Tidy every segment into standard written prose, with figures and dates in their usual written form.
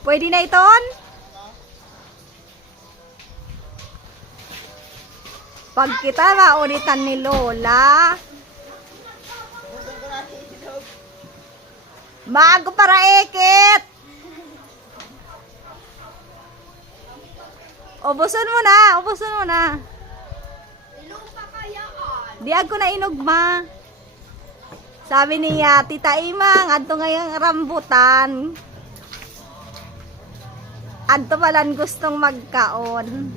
Pwede na iton? Pag kita maunitan ni Lola, bago para ekit. Ubuson mo na, ubuson mo na. Ilupa kayaan. Di ako na inugma. Sabi niya, Tita Imang, adto ngayong rambutan. Adto palan gustong magkaon.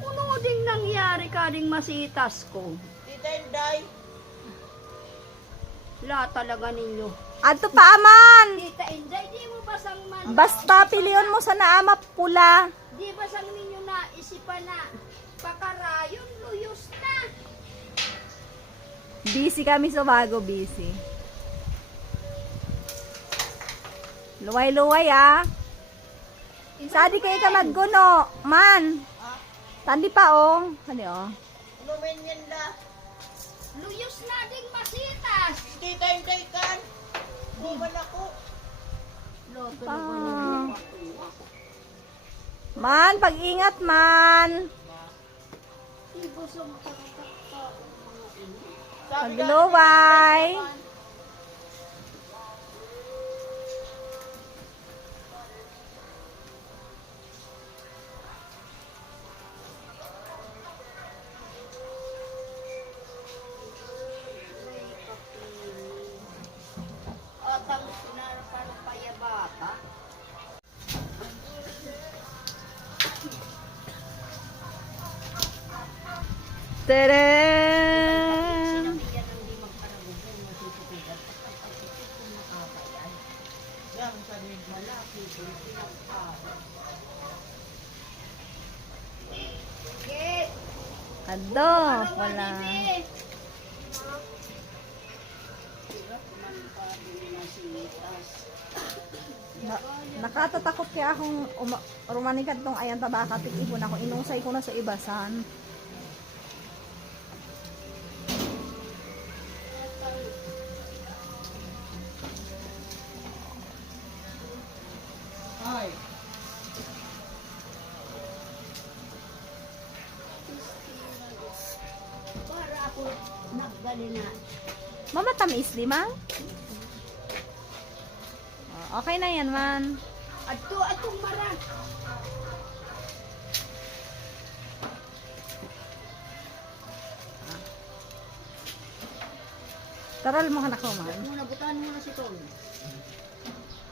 Ano ding nangyari ka ding masitas ko? Tita Inday. La talaga ninyo. Adto pa aman. Tita Inday, di mo basang man. Basta piliyon mo sa naama pula. Di basang ninyo na isipan na pakarayon luyos na. Busy kami sa bago, busy. Luway-luway ah. Sadi kayo ka magguno, man. Tandi pa oh. Ano oh? Lumen yan la. Luyos na ding masitas. Tita Inday kan. Buman ako. Lo Ah. Man, pag-ingat man. ibusong ka. Pagluway. Atang sinarapan payabata. Tadam! Yan ang di magkaragugan na titutugan. Pagkakapitid kung nakabayan. Yan sabi. Malaki kung pinakabayan. Sige. Ado, wala. Nakatatakot kaya akong rumanikan tong ayan tabakatik ibon ako. Inusay ko na sa ibasan. Ay. Para ako naggali na. Mama, tamis di man? Oh, okay na yan man. Atong mara. Taral mo ka na ko man. Muna butaan mo na si Tom.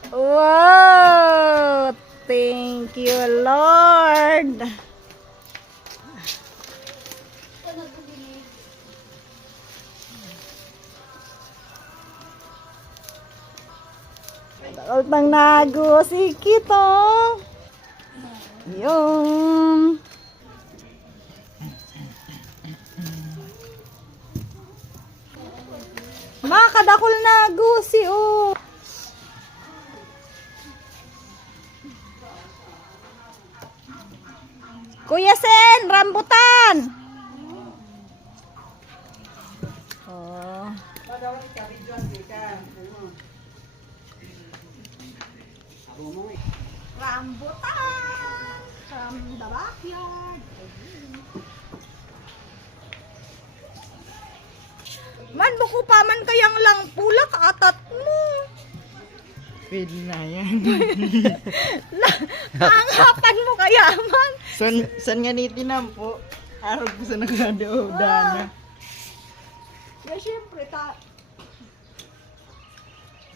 Wow! Thank you, Lord! Ito nagbibili. Daot ng nago si Kito. Yung makadakol nago si o. Kuya Sen, rambutan. Oh. Rambutan from the backyard. Man, buko pa man kayang lang pula kaatat mo. Pwede na yan. Ang hapan mo kaya man. San nga nitinam po? Araw ko sa nagkadao dana. Ya, syempre,